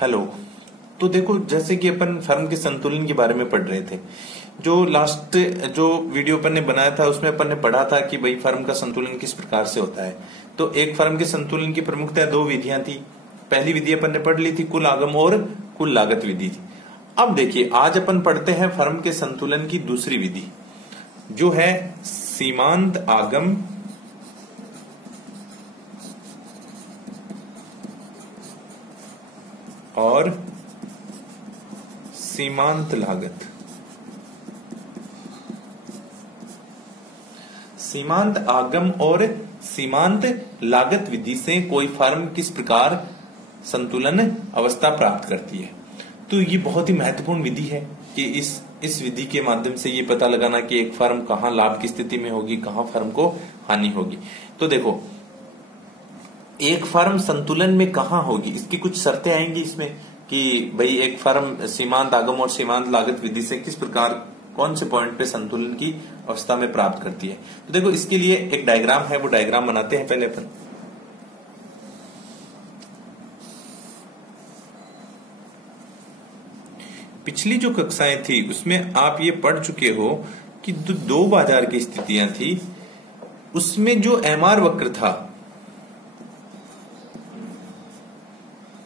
Hello. तो देखो, जैसे कि अपन फर्म के संतुलन के बारे में पढ़ रहे थे। जो लास्ट जो वीडियो अपन ने बनाया था उसमें अपन ने पढ़ा था कि भाई फर्म का संतुलन किस प्रकार से होता है। तो एक फर्म के संतुलन की प्रमुखतः दो विधियां थी। पहली विधि अपन ने पढ़ ली थी, कुल आगम और कुल लागत विधि थी। अब देखिए, आज अपन पढ़ते हैं फर्म के संतुलन की दूसरी विधि, जो है सीमांत आगम और सीमांत लागत। सीमांत आगम और सीमांत लागत विधि से कोई फर्म किस प्रकार संतुलन अवस्था प्राप्त करती है। तो ये बहुत ही महत्वपूर्ण विधि है कि इस विधि के माध्यम से ये पता लगाना कि एक फर्म कहां लाभ की स्थिति में होगी, कहां फर्म को हानि होगी। तो देखो, एक फर्म संतुलन में कहां होगी, इसकी कुछ शर्तें आएंगी इसमें कि भाई एक फर्म सीमांत आगम और सीमांत लागत विधि से किस प्रकार कौन से पॉइंट पे संतुलन की अवस्था में प्राप्त करती है। तो देखो, इसके लिए एक डायग्राम है, वो डायग्राम बनाते हैं पहले अपन। पिछली जो कक्षाएं थी उसमें आप ये पढ़ चुके हो कि दो बाजार की स्थितियां थी, उसमें जो एमआर वक्र था,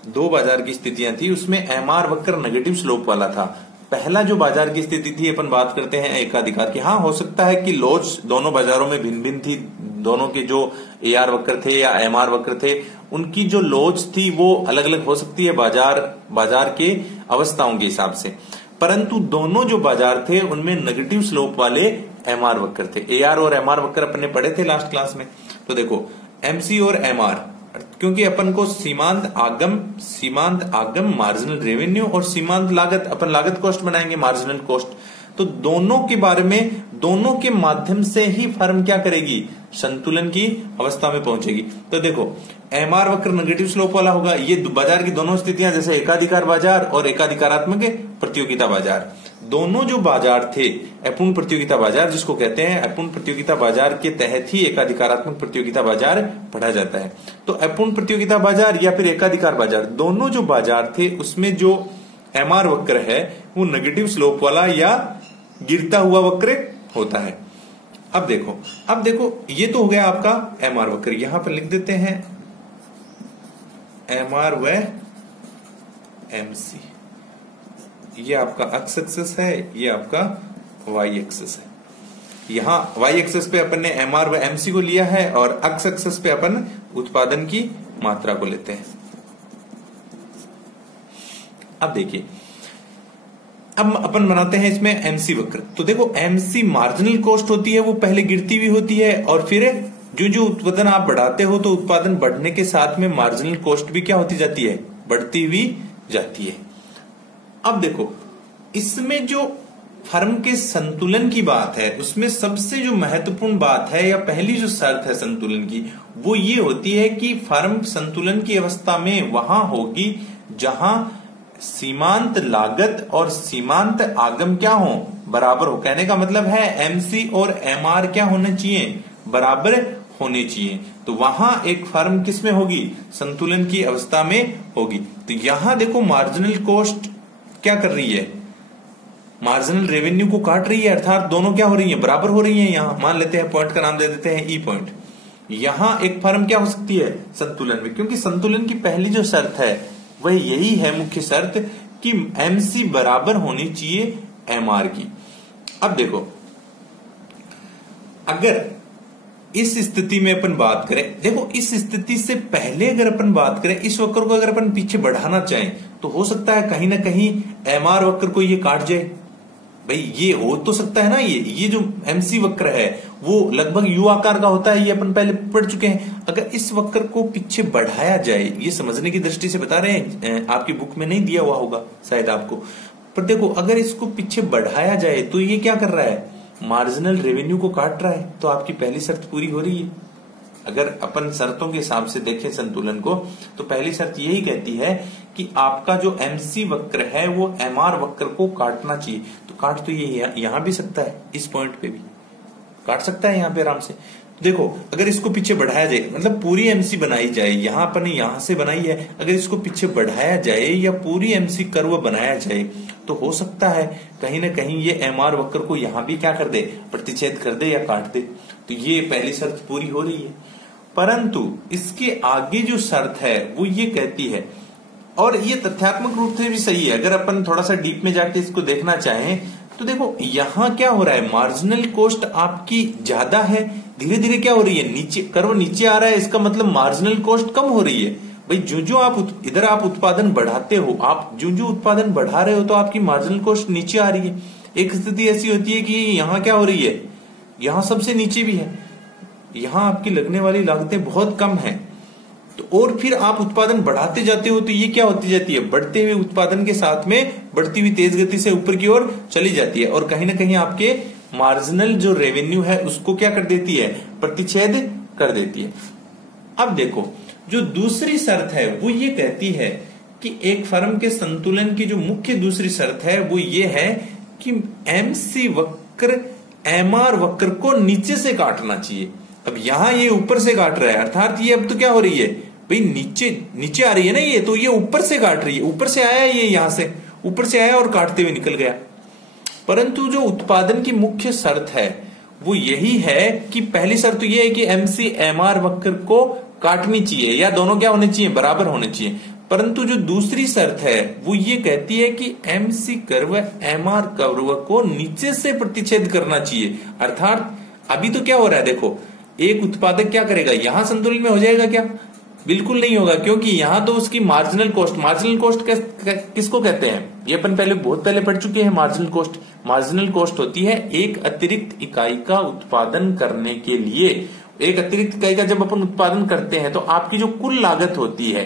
दो बाजार की स्थितियां थी उसमें एमआर वक्र नेगेटिव स्लोप वाला था। पहला जो बाजार की स्थिति थी, अपन बात करते हैं एकाधिकार की। हाँ, हो सकता है कि लॉज दोनों बाजारों में भिन्न भिन्न थी, दोनों के जो एआर वक्र थे या एमआर वक्र थे उनकी जो लॉज थी वो अलग अलग हो सकती है बाजार के अवस्थाओं के हिसाब से, परंतु दोनों जो बाजार थे उनमें नेगेटिव स्लोप वाले एमआर वक्र थे। एआर और एमआर वक्र अपन ने पढ़े थे लास्ट क्लास में। तो देखो, एमसी और एमआर, क्योंकि अपन को सीमांत आगम मार्जिनल रेवेन्यू और सीमांत लागत अपन लागत कॉस्ट बनाएंगे, मार्जिनल कॉस्ट। तो दोनों के बारे में, दोनों के माध्यम से ही फर्म क्या करेगी, संतुलन की अवस्था में पहुंचेगी। तो देखो, एमआर वक्र नेगेटिव स्लोप वाला होगा। ये बाजार की दोनों स्थितियां, जैसे एकाधिकार बाजार और एकाधिकारात्मक प्रतियोगिता बाजार, दोनों जो बाजार थे, अपूर्ण प्रतियोगिता बाजार जिसको कहते हैं, अपूर्ण प्रतियोगिता बाजार के तहत ही एकाधिकारात्मक प्रतियोगिता बाजार पढ़ा जाता है। तो अपूर्ण प्रतियोगिता बाजार या फिर एकाधिकार बाजार, दोनों जो बाजार थे उसमें जो एमआर वक्र है वो नेगेटिव स्लोप वाला या गिरता हुआ वक्र होता है। अब देखो ये तो हो गया आपका एमआर वक्र। यहां पर लिख देते हैं एमआर व एमसी। ये आपका एक्स एक्सिस है, ये आपका वाई एक्सिस है। यहां वाई एक्सिस पे अपन ने एमआर व एमसी को लिया है और एक्स एक्सिस पे अपन उत्पादन की मात्रा को लेते हैं। अब देखिए, अब अपन बनाते हैं इसमें एमसी वक्र। तो देखो, एमसी मार्जिनल कॉस्ट होती है, वो पहले गिरती हुई होती है और फिर जो उत्पादन आप बढ़ाते हो तो उत्पादन बढ़ने के साथ में मार्जिनल कॉस्ट भी क्या होती जाती है, बढ़ती हुई जाती है। अब देखो, इसमें जो फर्म के संतुलन की बात है उसमें सबसे जो महत्वपूर्ण बात है या पहली जो शर्त है संतुलन की, वो ये होती है कि फर्म संतुलन की अवस्था में वहां होगी जहां सीमांत लागत और सीमांत आगम क्या हो, बराबर हो। कहने का मतलब है एमसी और एमआर क्या होने चाहिए, बराबर होने चाहिए। तो वहां एक फर्म किसमें होगी, संतुलन की अवस्था में होगी। तो यहां देखो, मार्जिनल कॉस्ट क्या कर रही है, मार्जिनल रेवेन्यू को काट रही है, अर्थात दोनों क्या हो रही है, बराबर हो रही है। यहां मान लेते हैं, पॉइंट का नाम दे देते हैं ई पॉइंट। यहां एक फर्म क्या हो सकती है, संतुलन में, क्योंकि संतुलन की पहली जो शर्त है वह यही है, मुख्य शर्त, कि एमसी बराबर होनी चाहिए एमआर की। अब देखो, अगर इस स्थिति में अपन बात करें, देखो इस स्थिति से पहले अगर अपन बात करें, इस वक्र को अगर अपन पीछे बढ़ाना चाहें तो हो सकता है कहीं ना कहीं एमआर वक्र को ये काट जाए। भाई ये हो तो सकता है ना, ये जो एमसी वक्र है वो लगभग यू आकार का होता है, ये अपन पहले पढ़ चुके हैं। अगर इस वक्र को पीछे बढ़ाया जाए, ये समझने की दृष्टि से बता रहे हैं, आपकी बुक में नहीं दिया हुआ होगा शायद आपको, पर देखो अगर इसको पीछे बढ़ाया जाए तो ये क्या कर रहा है, मार्जिनल रेवेन्यू को काट रहा है। तो आपकी पहली शर्त पूरी हो रही है। अगर अपन शर्तों के हिसाब से देखें संतुलन को, तो पहली शर्त यही कहती है कि आपका जो एमसी वक्र है वो एमआर वक्र को काटना चाहिए। तो काट तो ये यहां भी सकता है, इस पॉइंट पे भी काट सकता है, यहां पे आराम से। देखो अगर इसको पीछे बढ़ाया जाए, मतलब पूरी एमसी बनाई जाए, यहां पर यहां से बनाई है, अगर इसको पीछे बढ़ाया जाए या पूरी एमसी कर्व बनाया जाए तो हो सकता है कहीं ना कहीं ये एमआर वक्र को यहां भी क्या कर दे, प्रतिच्छेद कर दे या काट दे। तो ये पहली शर्त पूरी हो रही है। परंतु इसके आगे जो शर्त है वो ये कहती है, और ये तथ्यात्मक रूप से भी सही है, अगर अपन थोड़ा सा डीप में जाके इसको देखना चाहें तो देखो यहां क्या हो रहा है, मार्जिनल कॉस्ट आपकी ज्यादा है, धीरे धीरे क्या हो रही है, नीचे कर्व नीचे आ रहा है, इसका मतलब मार्जिनल कॉस्ट कम हो रही है। भाई जो जो आप इधर आप उत्पादन बढ़ाते हो, आप जो जो उत्पादन बढ़ा रहे हो तो आपकी मार्जिनल कॉस्ट नीचे आ रही है। एक स्थिति ऐसी होती है कि यहाँ क्या हो रही है, यहाँ सबसे नीचे भी है, यहाँ आपकी लगने वाली लागतें बहुत कम है, तो और फिर आप उत्पादन बढ़ाते जाते हो तो ये क्या होती जाती है, बढ़ते हुए उत्पादन के साथ में बढ़ती हुई तेज गति से ऊपर की ओर चली जाती है, और कहीं ना कहीं आपके मार्जिनल जो रेवेन्यू है उसको क्या कर देती है, प्रतिच्छेद कर देती है। अब देखो जो दूसरी शर्त है वो ये कहती है कि एक फर्म के संतुलन की जो मुख्य दूसरी शर्त है वो ये है कि एमसी वक्र एमआर वक्र को नीचे से काटना चाहिए। अब यहां ये ऊपर से काट रहा है, अर्थात ये अब तो क्या हो रही है भाई, नीचे नीचे आ रही है ना, ये तो ये ऊपर से काट रही है, ऊपर से आया ये, यहां से ऊपर से आया और काटते हुए निकल गया। परंतु जो उत्पादन की मुख्य शर्त है वो यही है कि पहली शर्त तो ये है कि एमसी एमआर वक्र को काटनी चाहिए, या दोनों क्या होने चाहिए, बराबर होने चाहिए। परंतु जो दूसरी शर्त है वो ये कहती है कि एमसी कर्व एमआर कर्व को नीचे से प्रतिच्छेद करना चाहिए। अर्थात अभी तो क्या हो रहा है, देखो एक उत्पादक क्या करेगा, यहां संतुलन में हो जाएगा क्या, बिल्कुल नहीं होगा, क्योंकि यहां तो उसकी मार्जिनल कॉस्ट किसको कहते हैं, ये अपन बहुत पहले पढ़ चुके हैं। मार्जिनल कॉस्ट होती है एक अतिरिक्त इकाई का उत्पादन करने के लिए। एक अतिरिक्त इकाई का जब अपन उत्पादन करते हैं तो आपकी जो कुल लागत होती है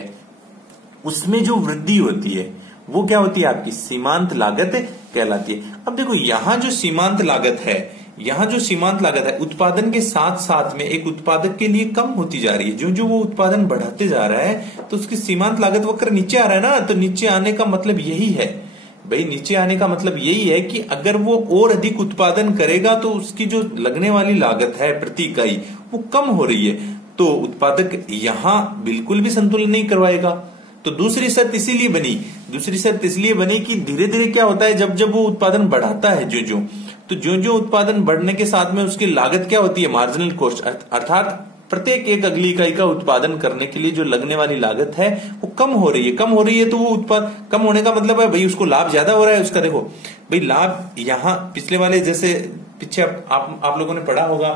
उसमें जो वृद्धि होती है वो क्या होती है, आपकी सीमांत लागत कहलाती है। अब देखो यहाँ जो सीमांत लागत है उत्पादन के साथ साथ में एक उत्पादक के लिए कम होती जा रही है। जो जो वो उत्पादन बढ़ाते जा रहा है तो उसकी सीमांत लागत वक्र नीचे आ रहा है ना, तो नीचे आने का मतलब यही है भाई, नीचे आने का मतलब यही है कि अगर वो और अधिक उत्पादन करेगा तो उसकी जो लगने वाली लागत है प्रति इकाई वो कम हो रही है, तो उत्पादक यहां बिल्कुल भी संतुलन नहीं करवाएगा। तो दूसरी शर्त इसलिए बनी कि धीरे धीरे क्या होता है, जब जब वो उत्पादन बढ़ाता है जो जो उत्पादन बढ़ने के साथ में उसकी लागत क्या होती है, मार्जिनल कॉस्ट, अर्थात प्रत्येक एक अगली इकाई का उत्पादन करने के लिए जो लगने वाली लागत है वो कम हो रही है। तो वो उत्पाद कम होने का मतलब है भाई उसको लाभ ज्यादा हो रहा है उसका। देखो भाई लाभ यहाँ पिछले वाले जैसे पीछे आप लोगों ने पढ़ा होगा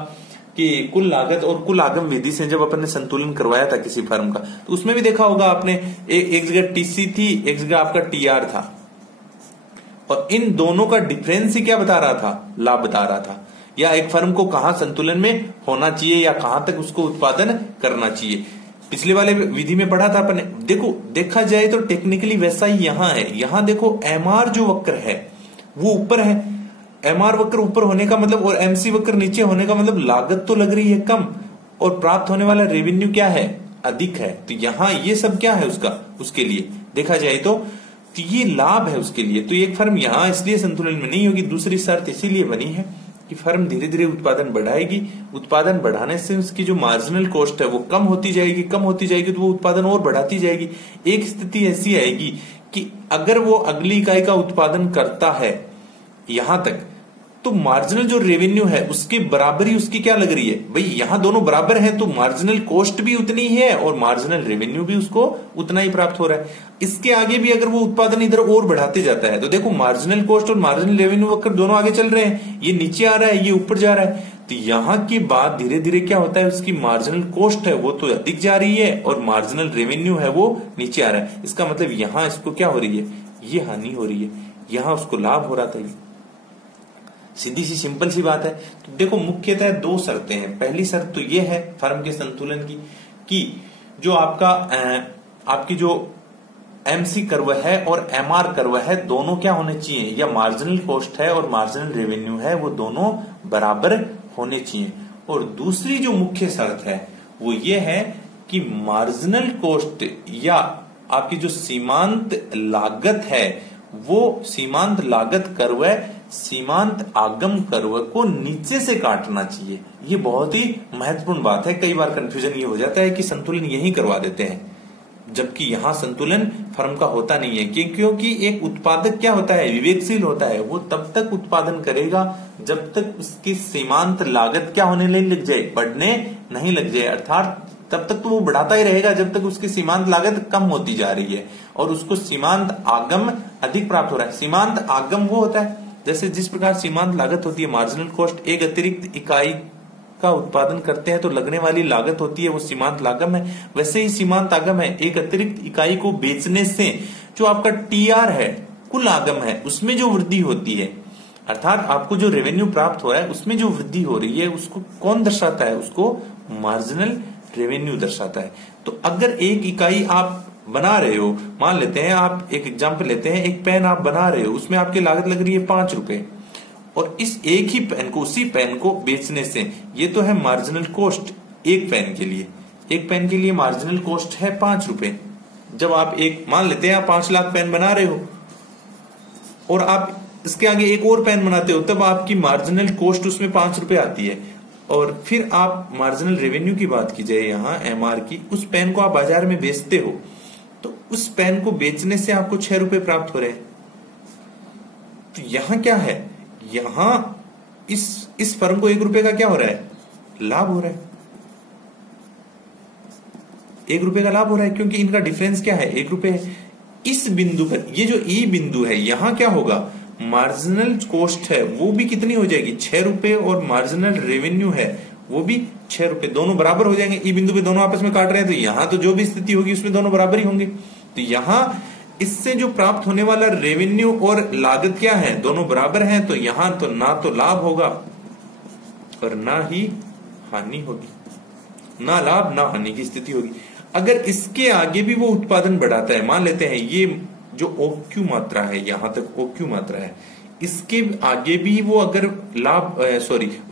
कि कुल लागत और कुल आगम विधि से जब अपन ने संतुलन करवाया था किसी फर्म का, तो उसमें भी देखा होगा आपने एक जगह टीसी थी, एक जगह आपका टीआर था, और इन दोनों का डिफरेंस ही क्या बता रहा था, लाभ बता रहा था, या एक फर्म को कहां संतुलन में होना चाहिए या कहां तक उसको उत्पादन करना चाहिए। पिछले वाले विधि में पढ़ा था अपने। देखो देखा जाए तो टेक्निकली वैसा ही यहां है। यहां देखो एमआर जो वक्र है वो ऊपर है, एमआर वक्र ऊपर होने का मतलब और एमसी वक्र नीचे होने का मतलब लागत तो लग रही है कम और प्राप्त होने वाला रेवेन्यू क्या है, अधिक है। तो यहां ये सब क्या है उसके लिए देखा जाए तो ये लाभ है उसके लिए। तो एक फर्म यहां इसलिए संतुलन में नहीं होगी। दूसरी शर्त इसीलिए बनी है कि फर्म धीरे धीरे उत्पादन बढ़ाएगी, उत्पादन बढ़ाने से उसकी जो मार्जिनल कॉस्ट है वो कम होती जाएगी तो वो उत्पादन और बढ़ाती जाएगी। एक स्थिति ऐसी आएगी कि अगर वो अगली इकाई का उत्पादन करता है यहां तक, तो मार्जिनल जो रेवेन्यू है उसके बराबरी उसकी क्या लग रही है भाई, यहां दोनों बराबर हैं तो मार्जिनल कॉस्ट भी उतनी ही है और मार्जिनल रेवेन्यू भी उसको उतना ही प्राप्त हो रहा है। इसके आगे भी अगर वो उत्पादन इधर और बढ़ाते जाता है तो देखो मार्जिनल कॉस्ट और मार्जिनल रेवेन्यू वक्र दोनों आगे चल रहे हैं, ये नीचे आ रहा है, ये ऊपर जा रहा है। तो यहां के बाद धीरे धीरे क्या होता है, उसकी मार्जिनल कॉस्ट है वो तो अधिक जा रही है और मार्जिनल रेवेन्यू है वो नीचे आ रहा है। इसका मतलब यहां इसको क्या हो रही है, ये हानि हो रही है, यहां उसको लाभ हो रहा था। सीधी सी सिंपल सी बात है। तो देखो मुख्यतः दो शर्तें हैं। पहली शर्त तो ये है फर्म के संतुलन की कि जो आपकी जो एमसी कर्व है और एमआर कर्व है दोनों क्या होने चाहिए, या मार्जिनल कॉस्ट है और मार्जिनल रेवेन्यू है वो दोनों बराबर होने चाहिए। और दूसरी जो मुख्य शर्त है वो ये है कि मार्जिनल कॉस्ट या आपकी जो सीमांत लागत है वो सीमांत लागत कर्व सीमांत आगम कर्व को नीचे से काटना चाहिए। ये बहुत ही महत्वपूर्ण बात है। कई बार कंफ्यूजन ये हो जाता है कि संतुलन यही करवा देते हैं, जबकि यहां संतुलन फर्म का होता नहीं है। क्योंकि एक उत्पादक क्या होता है, विवेकशील होता है। वो तब तक उत्पादन करेगा जब तक उसकी सीमांत लागत क्या होने नहीं लग जाए, बढ़ने नहीं लग जाए। अर्थात तब तक तो वो बढ़ाता ही रहेगा जब तक उसकी सीमांत लागत कम होती जा रही है और उसको सीमांत आगम अधिक प्राप्त हो रहा है। सीमांत आगम वो होता है जैसे जिस प्रकार सीमांत लागत होती है, मार्जिनल कॉस्ट, एक अतिरिक्त इकाई का उत्पादन करते हैं तो लगने वाली लागत होती है वो सीमांत लागम है। वैसे ही सीमांत आगम है, एक अतिरिक्त इकाई को बेचने से जो आपका टीआर है, कुल आगम है, उसमें जो वृद्धि होती है, अर्थात आपको जो रेवेन्यू प्राप्त हो रहा है उसमें जो वृद्धि हो रही है उसको कौन दर्शाता है, उसको मार्जिनल रेवेन्यू दर्शाता है। तो अगर एक इकाई आप बना रहे हो, मान लेते हैं आप एक एग्जांपल लेते हैं, एक पेन आप बना रहे हो, उसमें आपकी लागत लग रही है 5 रुपए, और इस एक ही पेन को, उसी पेन को बेचने से, ये तो है मार्जिनल कॉस्ट एक पेन के लिए, एक पेन के लिए मार्जिनल कॉस्ट है 5 रुपए। जब आप एक मान लेते हैं आप 5 लाख पेन बना रहे हो और आप इसके आगे एक और पेन बनाते हो, तब आपकी मार्जिनल कॉस्ट उसमें 5 रुपए आती है। और फिर आप मार्जिनल रेवेन्यू की बात की जाए यहाँ एमआर की, उस पेन को आप बाजार में बेचते हो तो उस पेन को बेचने से आपको 6 रुपए प्राप्त हो रहे हैं। तो यहां क्या है, यहां इस फर्म को 1 रुपए का क्या हो रहा है, लाभ हो रहा है। 1 रुपए का लाभ हो रहा है क्योंकि इनका डिफरेंस क्या है, 1 रुपए है। इस बिंदु पर ये जो ई बिंदु है, यहां क्या होगा, मार्जिनल कॉस्ट है वो भी कितनी हो जाएगी, 6 रुपए, और मार्जिनल रेवेन्यू है वो भी 6 रुपए, दोनों बराबर हो जाएंगे। ई बिंदु पे दोनों आपस में काट रहे हैं तो यहां तो जो भी स्थिति होगी उसमें दोनों बराबर ही होंगे। तो यहां इससे जो प्राप्त होने वाला रेवेन्यू और लागत क्या है, दोनों बराबर हैं, तो यहां तो ना तो लाभ होगा और ना ही हानि होगी, ना लाभ ना हानि की स्थिति होगी। अगर इसके आगे भी वो उत्पादन बढ़ाता है, मान लेते हैं ये जो ओक्यू मात्रा है, यहां तक ओक्यू मात्रा है, इसके आगे भी वो अगर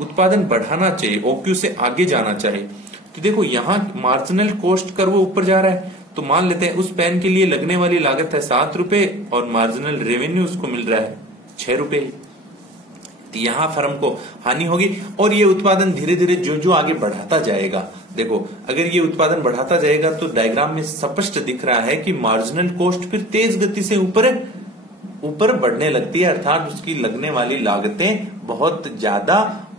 उत्पादन बढ़ाना चाहिए, ओक्यू से आगे जाना चाहे, तो देखो यहां मार्जिनल कॉस्ट कर्व ऊपर जा रहा है। तो मान लेते हैं उस पेन के लिए लगने वाली लागत है 7 रुपए और मार्जिनल रेवेन्यू उसको मिल रहा है 6 रुपए, तो यहां फर्म को हानि होगी। और ये उत्पादन धीरे धीरे जो जो आगे बढ़ाता जाएगा, देखो अगर ये उत्पादन बढ़ाता जाएगा तो डायग्राम में स्पष्ट दिख रहा है कि मार्जिनल कॉस्ट फिर तेज गति से ऊपर बढ़ने लगती है, अर्थात उसकी लगने वाली लागतें बहुत ज्यादा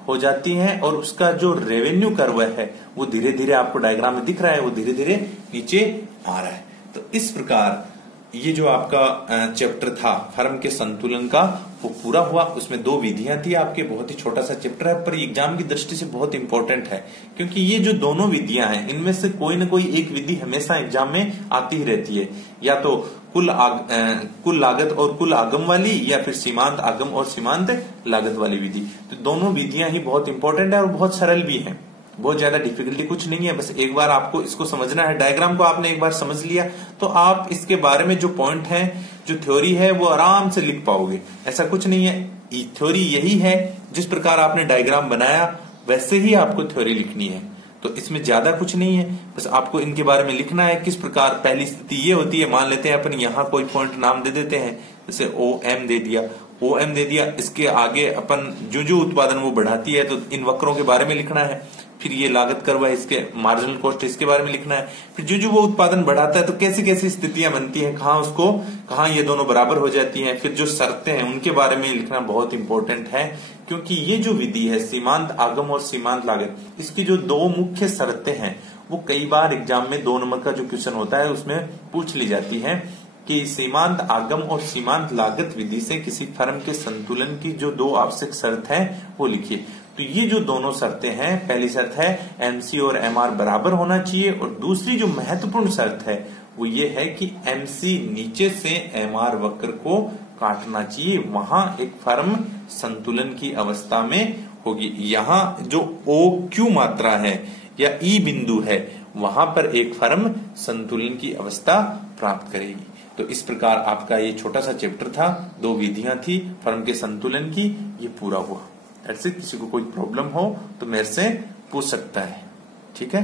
हो जाती हैं और उसका जो रेवेन्यू कर्व है वो धीरे धीरे आपको डायग्राम में दिख रहा है, वो धीरे धीरे नीचे आ रहा है। तो इस प्रकार ये जो आपका चैप्टर था फर्म के संतुलन का वो पूरा हुआ। उसमें 2 विधियां थी आपके, बहुत ही छोटा सा चैप्टर है पर एग्जाम की दृष्टि से बहुत इंपॉर्टेंट है, क्योंकि ये जो दोनों विधियां हैं इनमें से कोई ना कोई एक विधि हमेशा एग्जाम में आती ही रहती है, या तो कुल लागत और कुल आगम वाली, या फिर सीमांत आगम और सीमांत लागत वाली विधि। तो दोनों विधियां ही बहुत इंपॉर्टेंट है और बहुत सरल भी है, बहुत ज्यादा डिफिकल्टी कुछ नहीं है। बस एक बार आपको इसको समझना है। डायग्राम को आपने एक बार समझ लिया तो आप इसके बारे में जो पॉइंट है, जो थ्योरी है, वो आराम से लिख पाओगे। ऐसा कुछ नहीं है, थ्योरी यही है, जिस प्रकार आपने डायग्राम बनाया वैसे ही आपको थ्योरी लिखनी है। तो इसमें ज्यादा कुछ नहीं है, बस आपको इनके बारे में लिखना है किस प्रकार। पहली स्थिति ये होती है, मान लेते हैं अपन यहाँ कोई पॉइंट नाम दे देते हैं, जैसे OM दे दिया, OM दे दिया। इसके आगे अपन जो जो उत्पादन वो बढ़ाती है तो इन वक्रों के बारे में लिखना है। फिर ये लागत कर्व है, इसके मार्जिनल कॉस्ट इसके बारे में लिखना है। फिर जो जो वो उत्पादन बढ़ाता है तो कैसी कैसी स्थितियां बनती हैं, कहाँ ये दोनों बराबर हो जाती हैं। फिर जो शर्तें हैं उनके बारे में लिखना बहुत इंपॉर्टेंट है, क्योंकि ये जो विधि है सीमांत आगम और सीमांत लागत, इसकी जो 2 मुख्य शर्तें हैं वो कई बार एग्जाम में 2 नंबर का जो क्वेश्चन होता है उसमें पूछ ली जाती है कि सीमांत आगम और सीमांत लागत विधि से किसी फर्म के संतुलन की जो 2 आवश्यक शर्त है वो लिखिए। तो ये जो दोनों शर्तें हैं, पहली शर्त है MC और MR बराबर होना चाहिए, और दूसरी जो महत्वपूर्ण शर्त है वो ये है कि MC नीचे से MR वक्र को काटना चाहिए, वहां एक फर्म संतुलन की अवस्था में होगी। यहाँ जो OQ मात्रा है या E बिंदु है वहां पर एक फर्म संतुलन की अवस्था प्राप्त करेगी। तो इस प्रकार आपका ये छोटा सा चैप्टर था, 2 विधियां थी फर्म के संतुलन की, ये पूरा हुआ। ऐसे किसी को कोई प्रॉब्लम हो तो मेरे से पूछ सकता है, ठीक है।